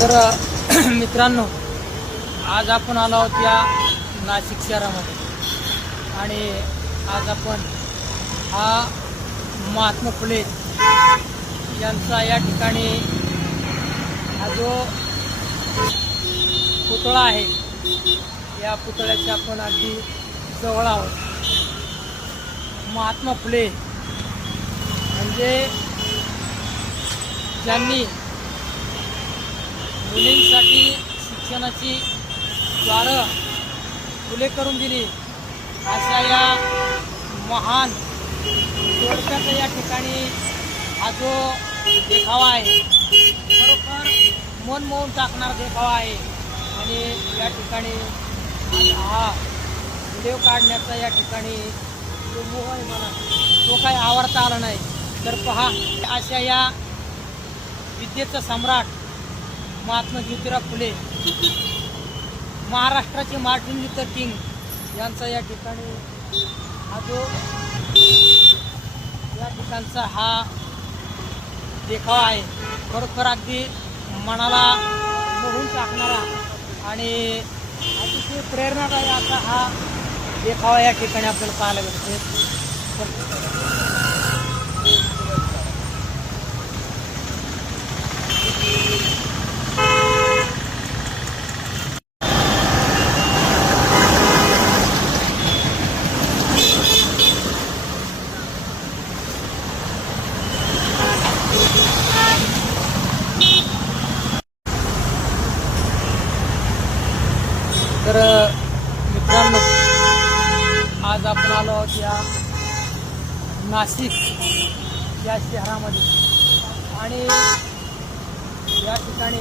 तर मित्रांनो, आज आपण आलो आहोत या नाशिक शहरामध्ये आणि आज आपण हा महात्मा फुले यांचा या ठिकाणी हा जो पुतळा आहे या पुतळ्याच्या आपण अगदी जवळ आहोत. महात्मा फुले म्हणजे ज्यांनी मुलींसाठी शिक्षणाची द्वारं खुले करून दिली अशा या महान जोडप्याचा या ठिकाणी हा जो देखावा आहे खरोखर मन मोहून टाकणारा देखावा आहे. आणि या ठिकाणी हा व्हिडिओ काढण्याचा या ठिकाणी जो मोह आहे मला तो काही आवडता आला नाही. तर पहा, अशा या विद्येचा सम्राट महात्मा ज्योतिराव फुले, महाराष्ट्राचे मार्टिन लुथर किंग यांचा या ठिकाणी हा जो या ठिकाणचा हा देखावा आहे खरोखर अगदी मनाला मोहून टाकणारा आणि अतिशय प्रेरणादायी असा हा देखावा या ठिकाणी आपल्याला पाहायला मिळते. तर मित्रांनो, आज आपण आलो आहोत या नाशिक या शहरामध्ये आणि या ठिकाणी